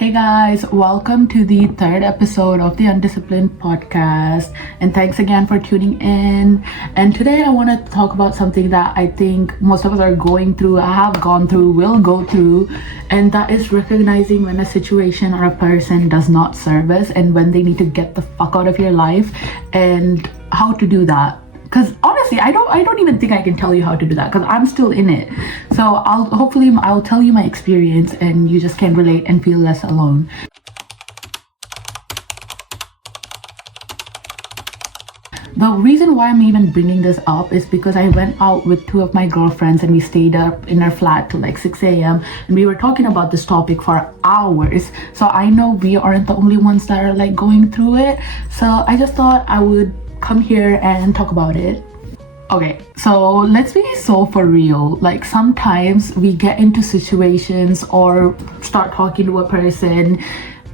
Hey guys, welcome to the third episode of the Undisciplined podcast, and thanks again for tuning in. And today I want to talk about something that I think most of us are going through, I have gone through, will go through, and that is recognizing when a situation or a person does not serve us and when they need to get the fuck out of your life and how to do that. Because honestly, I don't even think I can tell you how to do that because I'm still in it. So I'll tell you my experience and you just can relate and feel less alone. The reason why I'm even bringing this up is because I went out with two of my girlfriends and we stayed up in our flat till like 6 a.m. and we were talking about this topic for hours. So I know we aren't the only ones that are like going through it. So I just thought I would come here and talk about it. Okay, so let's be so for real. Like sometimes we get into situations or start talking to a person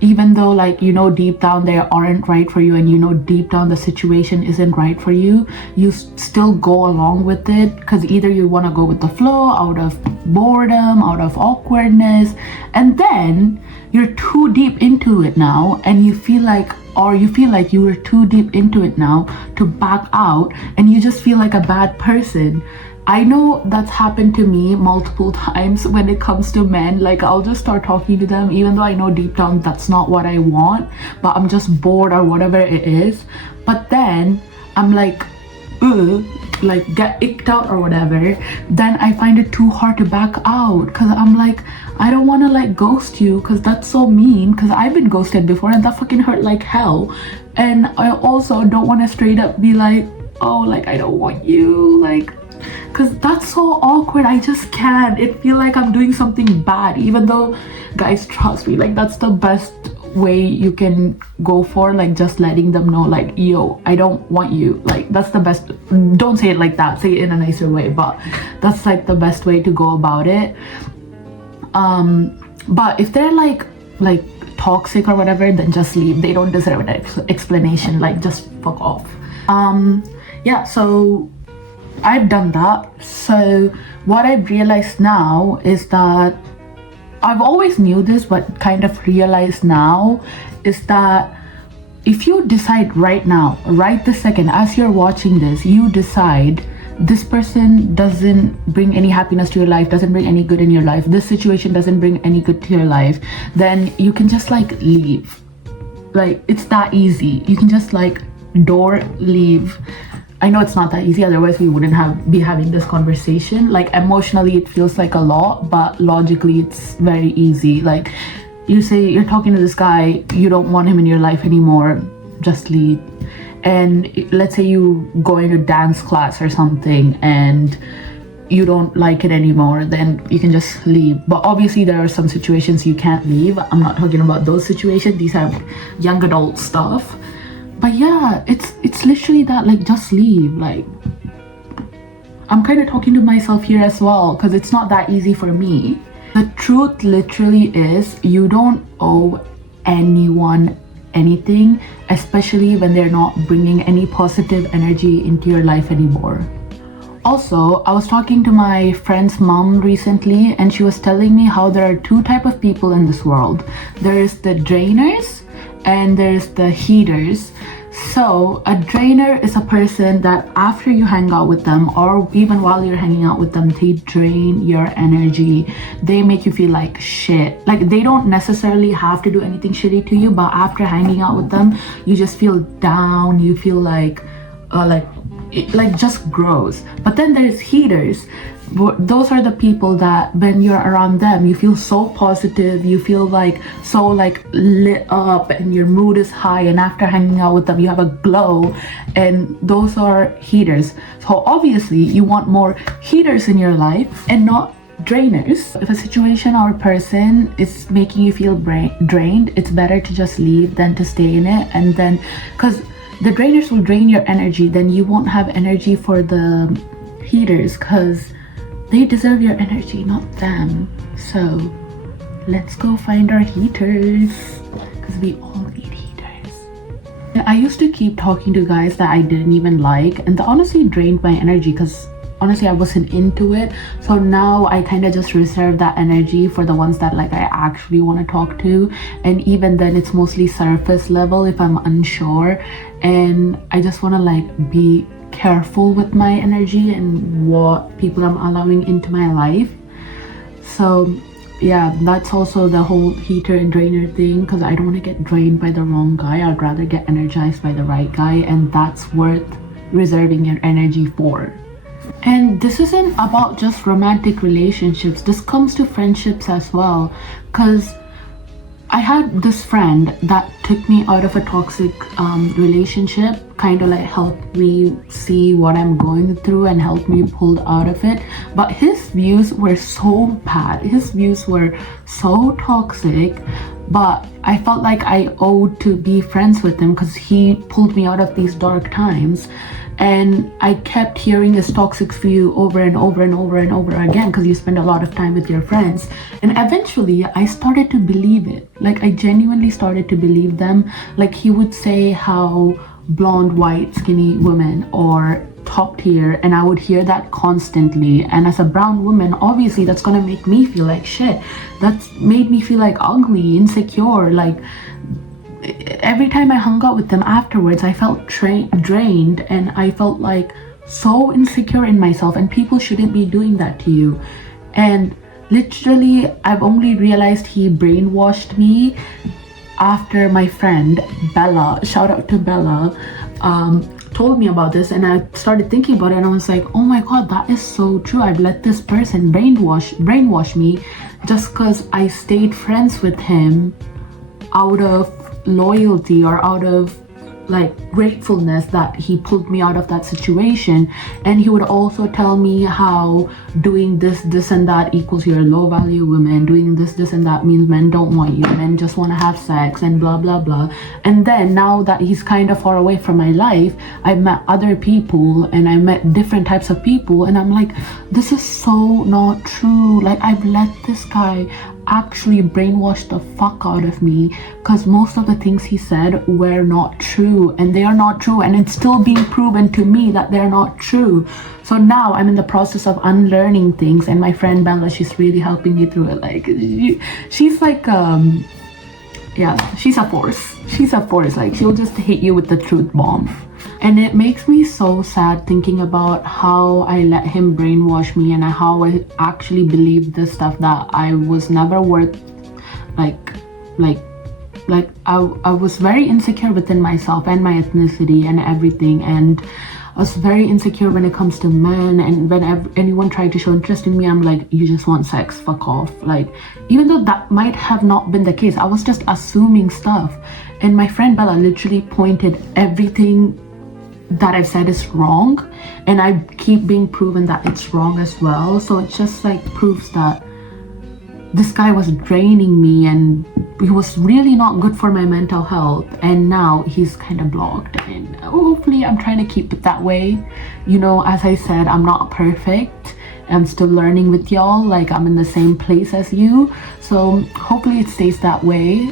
even though like you know deep down they aren't right for you and you know deep down the situation isn't right for you, you still go along with it because either you want to go with the flow out of boredom, out of awkwardness, and then you're too deep into it now and you feel like you were too deep into it now to back out and you just feel like a bad person. I know that's happened to me multiple times when it comes to men. Like I'll just start talking to them even though I know deep down that's not what I want, but I'm just bored or whatever it is. But then I'm like, like get icked out or whatever. Then I find it too hard to back out because I'm like, I don't want to like ghost you because that's so mean, because I've been ghosted before and that fucking hurt like hell. And I also don't want to straight up be like, oh, like I don't want you, like, because that's so awkward. I just can't. It feel like I'm doing something bad, even though, guys, trust me, like that's the best way you can go for, like just letting them know like, yo, I don't want you. Like that's the best. Don't say it like that, say it in a nicer way, but that's like the best way to go about it. But if they're like toxic or whatever, then just leave. They don't deserve an explanation. Like just fuck off. Yeah, so I've done that. So what I've realized now is that I've always knew this, but kind of realized now is that if you decide right now, right this second, as you're watching this, you decide this person doesn't bring any happiness to your life, doesn't bring any good in your life, this situation doesn't bring any good to your life, then you can just like leave. Like it's that easy. You can just like leave. I know it's not that easy, otherwise we wouldn't be having this conversation. Like emotionally it feels like a lot, but logically it's very easy. Like you say you're talking to this guy, you don't want him in your life anymore, just leave. And let's say you go into dance class or something and you don't like it anymore, then you can just leave. But obviously there are some situations you can't leave. I'm not talking about those situations. These are young adult stuff. But yeah, it's literally that, like just leave. Like I'm kind of talking to myself here as well because it's not that easy for me. The truth literally is you don't owe anyone anything, especially when they're not bringing any positive energy into your life anymore. Also, I was talking to my friend's mom recently and she was telling me how there are two types of people in this world. There's the drainers and there's the heaters. So a drainer is a person that after you hang out with them or even while you're hanging out with them, they drain your energy. They make you feel like shit. Like they don't necessarily have to do anything shitty to you, but after hanging out with them, you just feel down. You feel like just gross. But then there's heaters. Those are the people that when you're around them you feel so positive, you feel like so like lit up and your mood is high, and after hanging out with them you have a glow, and those are heaters. So obviously you want more heaters in your life and not drainers. If a situation or a person is making you feel drained, it's better to just leave than to stay in it. And then because the drainers will drain your energy, then you won't have energy for the heaters because they deserve your energy, not them. So let's go find our heaters because we all need heaters. I used to keep talking to guys that I didn't even like, and that honestly drained my energy because honestly I wasn't into it. So now I kind of just reserve that energy for the ones that like I actually want to talk to, and even then it's mostly surface level if I'm unsure, and I just want to like be careful with my energy and what people I'm allowing into my life. So yeah, that's also the whole heater and drainer thing, because I don't want to get drained by the wrong guy. I'd rather get energized by the right guy, and that's worth reserving your energy for. And this isn't about just romantic relationships, this comes to friendships as well, because I had this friend that took me out of a toxic relationship, kind of like helped me see what I'm going through and helped me pull out of it. But his views were so bad. His views were so toxic. But I felt like I owed to be friends with him because he pulled me out of these dark times. And I kept hearing his toxic view over and over and over and over again, because you spend a lot of time with your friends. And eventually I started to believe it. Like I genuinely started to believe them. Like he would say how blonde, white, skinny women or top tier, and I would hear that constantly. And as a brown woman, obviously that's gonna make me feel like shit. That's made me feel like ugly, insecure. Like every time I hung out with them afterwards, I felt drained, and I felt like so insecure in myself, and people shouldn't be doing that to you. And literally I've only realized he brainwashed me after my friend Bella, shout out to Bella, told me about this, and I started thinking about it, and I was like, oh my god, that is so true. I've let this person brainwash me just because I stayed friends with him out of loyalty or out of like gratefulness that he pulled me out of that situation. And he would also tell me how doing this and that equals you're a low value woman, doing this and that means men don't want you, men just want to have sex, and blah blah blah. And then now that he's kind of far away from my life, I've met other people and I met different types of people, and I'm like, this is so not true. Like I've let this guy actually brainwashed the fuck out of me, because most of the things he said were not true, and they are not true, and it's still being proven to me that they're not true. So now I'm in the process of unlearning things, and my friend Bella, she's really helping me through it. Like she's like yeah, she's a force. Like she'll just hit you with the truth bomb. And it makes me so sad thinking about how I let him brainwash me, and how I actually believed this stuff that I was never worth. I was very insecure within myself and my ethnicity and everything, and I was very insecure when it comes to men. And when anyone tried to show interest in me, I'm like, you just want sex, fuck off. Like, even though that might have not been the case, I was just assuming stuff. And my friend Bella literally pointed everything that I've said is wrong, and I keep being proven that it's wrong as well. So it just like proves that this guy was draining me, and he was really not good for my mental health. And now he's kind of blocked, and hopefully I'm trying to keep it that way. You know, as I said, I'm not perfect. I'm still learning with y'all. Like I'm in the same place as you, so hopefully it stays that way.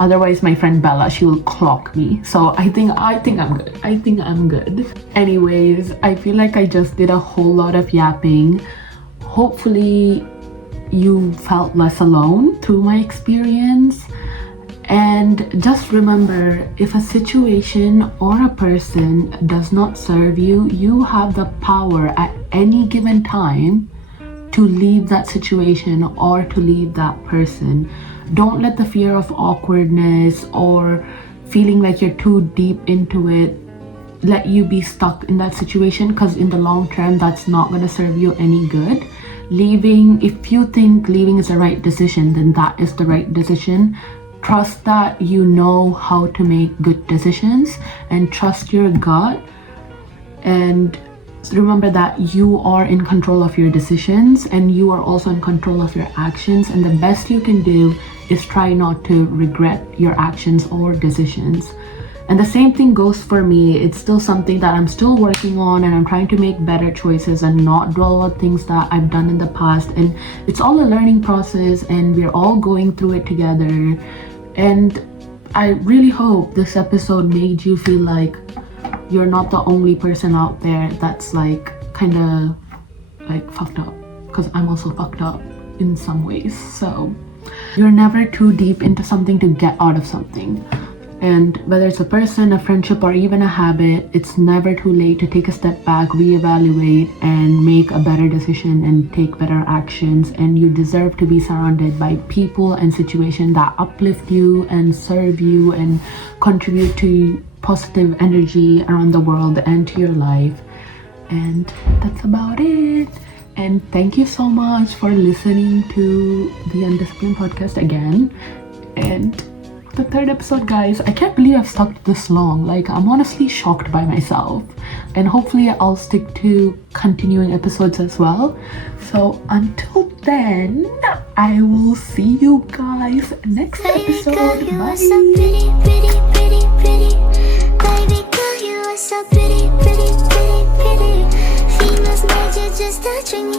Otherwise, my friend Bella, she will clock me. So I think I'm good. Anyways, I feel like I just did a whole lot of yapping. Hopefully you felt less alone through my experience. And just remember, if a situation or a person does not serve you, you have the power at any given time to leave that situation or to leave that person. Don't let the fear of awkwardness or feeling like you're too deep into it let you be stuck in that situation, because in the long term that's not going to serve you any good. Leaving, if you think leaving is the right decision, then that is the right decision. Trust that you know how to make good decisions, and trust your gut, and remember that you are in control of your decisions, and you are also in control of your actions. And the best you can do is try not to regret your actions or decisions. And the same thing goes for me. It's still something that I'm still working on, and I'm trying to make better choices and not dwell on things that I've done in the past. And it's all a learning process, and we're all going through it together. And I really hope this episode made you feel like you're not the only person out there that's like kind of like fucked up, because I'm also fucked up in some ways. So you're never too deep into something to get out of something. And whether it's a person, a friendship, or even a habit, it's never too late to take a step back, reevaluate, and make a better decision and take better actions. And you deserve to be surrounded by people and situations that uplift you and serve you and contribute to positive energy around the world and to your life. And that's about it. And thank you so much for listening to the Undisciplined podcast again. And the third episode, guys, I can't believe I've stuck this long. Like, I'm honestly shocked by myself, and hopefully I'll stick to continuing episodes as well. So until then, I will see you guys next episode. Baby girl, you Bye. are so pretty, pretty, pretty, pretty. Baby girl, you are so pretty, pretty, pretty, pretty. Females made you just touching me,